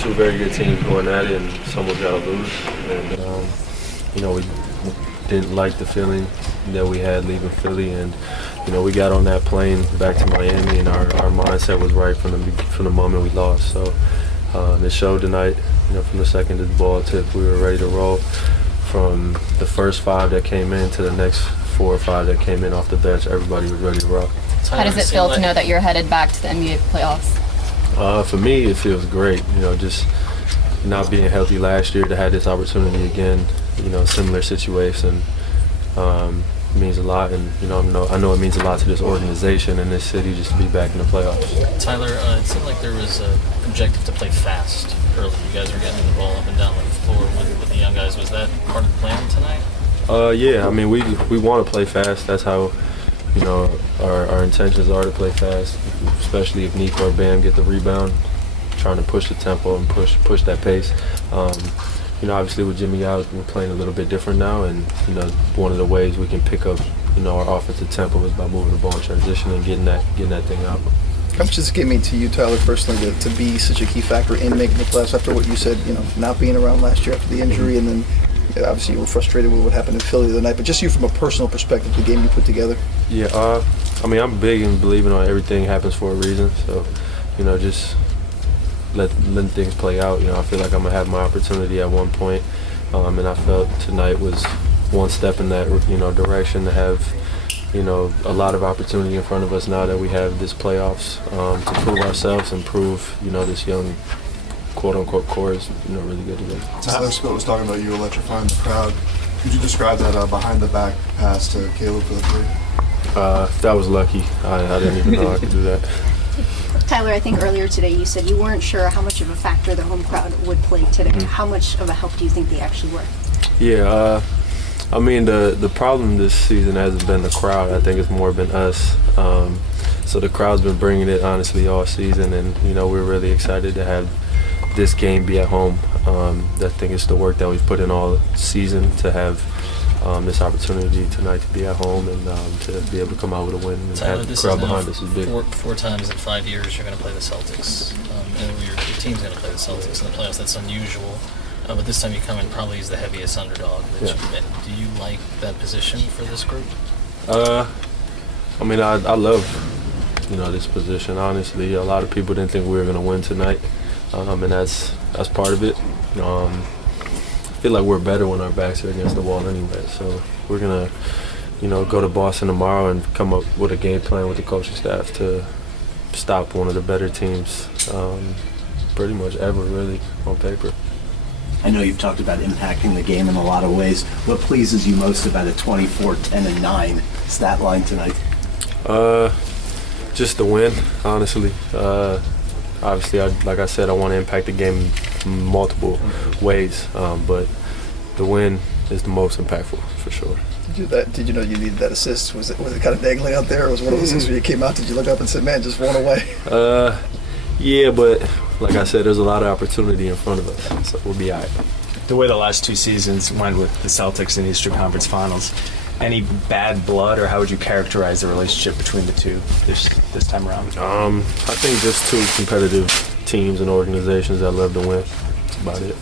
two very good teams going at it, and someone's got to lose. And we didn't like the feeling that we had leaving Philly, and we got on that plane back to Miami, and our mindset was right from the moment we lost. So it showed tonight. From the second the ball tipped, we were ready to roll. From the first 5 that came in to the next 4 or 5 that came in off the bench, everybody was ready to rock. How does it feel to know that you're headed back to the NBA playoffs? For me, it feels great. Just not being healthy last year, to have this opportunity again, similar situation, means a lot. And I know it means a lot to this organization and this city just to be back in the playoffs. Tyler, it seemed like there was an objective to play fast early. You guys were getting the ball up and down the floor with the young guys. Was that part of the plan tonight? Yeah. I mean, we want to play fast. That's how. Our intentions are to play fast, especially if Nico or Bam get the rebound, trying to push the tempo and push that pace. Obviously with Jimmy out, we're playing a little bit different now, and one of the ways we can pick up our offensive tempo is by moving the ball in transition and getting that thing out. How much does it mean to you, Tyler, personally, to be such a key factor in making the playoffs after what you said, not being around last year after the injury, and then obviously you were frustrated with what happened in Philly the other night, but just you from a personal perspective, the game you put together? Yeah, I'm big in believing on everything happens for a reason, so, just letting things play out. I feel like I'm going to have my opportunity at one point, and I felt tonight was one step in that, direction to have, a lot of opportunity in front of us now that we have this playoffs to prove ourselves and prove, this young quote-unquote core is really good today. Tyler Spilt was talking about you electrifying the crowd. Could you describe that behind-the-back pass to Caleb for the three? That was lucky. I didn't even know I could do that. Tyler, I think earlier today you said you weren't sure how much of a factor the home crowd would play today. Mm-hmm. How much of a help do you think they actually were? Yeah, the problem this season hasn't been the crowd. I think it's more been us. So the crowd's been bringing it, honestly, all season, and, we're really excited to have this game be at home. I think it's the work that we've put in all season to have this opportunity tonight to be at home and to be able to come out with a win and Tyler, have the crowd behind us is big. Four times in 5 years you're going to play the Celtics, and your team's going to play the Celtics in the playoffs. That's unusual, but this time you come in probably as the heaviest underdog that you've been. Do you like that position for this group? I love this position. Honestly, a lot of people didn't think we were going to win tonight. And that's part of it. I feel like we're better when our backs are against the wall anyway. So we're gonna, go to Boston tomorrow and come up with a game plan with the coaching staff to stop one of the better teams, pretty much ever, really, on paper. I know you've talked about impacting the game in a lot of ways. What pleases you most about a 24, 10, and 9 stat line tonight? Just the win, honestly. Obviously, like I said, I want to impact the game in multiple ways, but the win is the most impactful for sure. Did you know you needed that assist? Was it kind of dangling out there? Or was one of those things where you came out, did you look up and said, man, just one away? Yeah, but like I said, there's a lot of opportunity in front of us, so we'll be all right. The way the last 2 seasons went with the Celtics in the Eastern Conference Finals, any bad blood, or how would you characterize the relationship between the two this time around? I think just 2 competitive teams and organizations that love to win. That's about it.